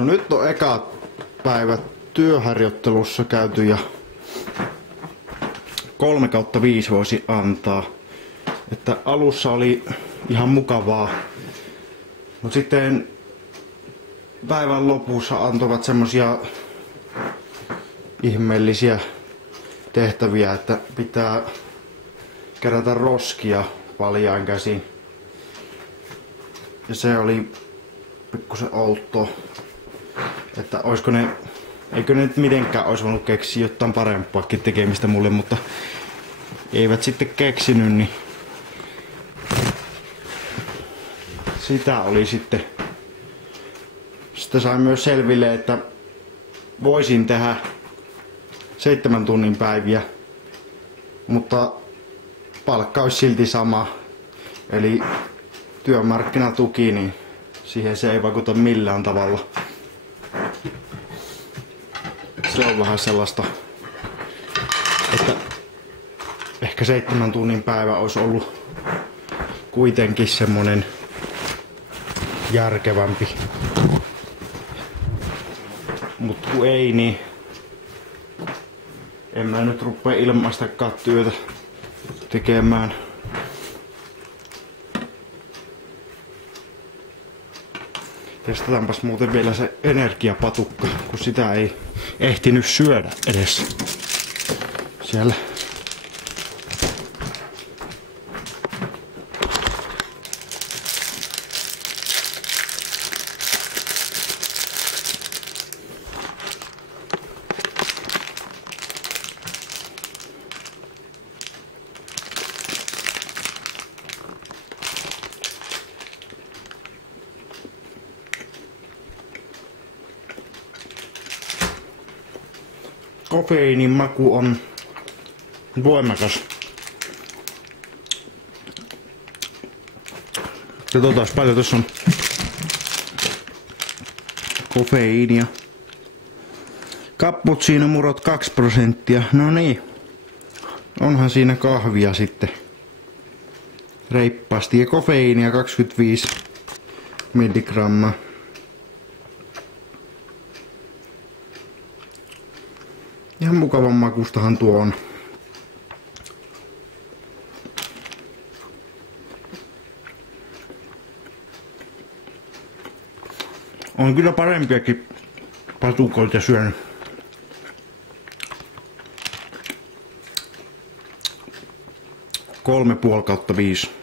No nyt on eka päivä työharjoittelussa käyty ja 3/5 voisi antaa. Että alussa oli ihan mukavaa, mutta sitten päivän lopussa antoivat semmosia ihmeellisiä tehtäviä, että pitää kerätä roskia paljain käsin. Ja se oli pikkusen outoa, että eikö ne nyt mitenkään olisi voinut keksiä jotain parempaakin tekemistä mulle, mutta eivät sitten keksinyt, niin sitä oli sitten. Sitten sain myös selville, että voisin tehdä 7 tunnin päiviä, mutta palkka olisi silti sama. Eli työmarkkinatuki, niin siihen se ei vaikuta millään tavalla. Se on vähän sellaista, että ehkä 7 tunnin päivä olisi ollut kuitenkin semmonen järkevämpi. Mut kun ei, niin en mä nyt rupea ilmaistakaan työtä tekemään. Testataanpas muuten vielä se energiapatukka, kun sitä ei ehtinyt syödä edes siellä. Kofeiinin maku on voimakas. Katsotaan paljon tuossa on kofeiinia. Cappuccino-murot 2%. No niin. Onhan siinä kahvia sitten reippaasti. Ja kofeiinia 25 milligrammaa. Ihan mukavan makustahan tuo on. On kyllä parempiakin patukoita syönyt. Kolme 3,5/5.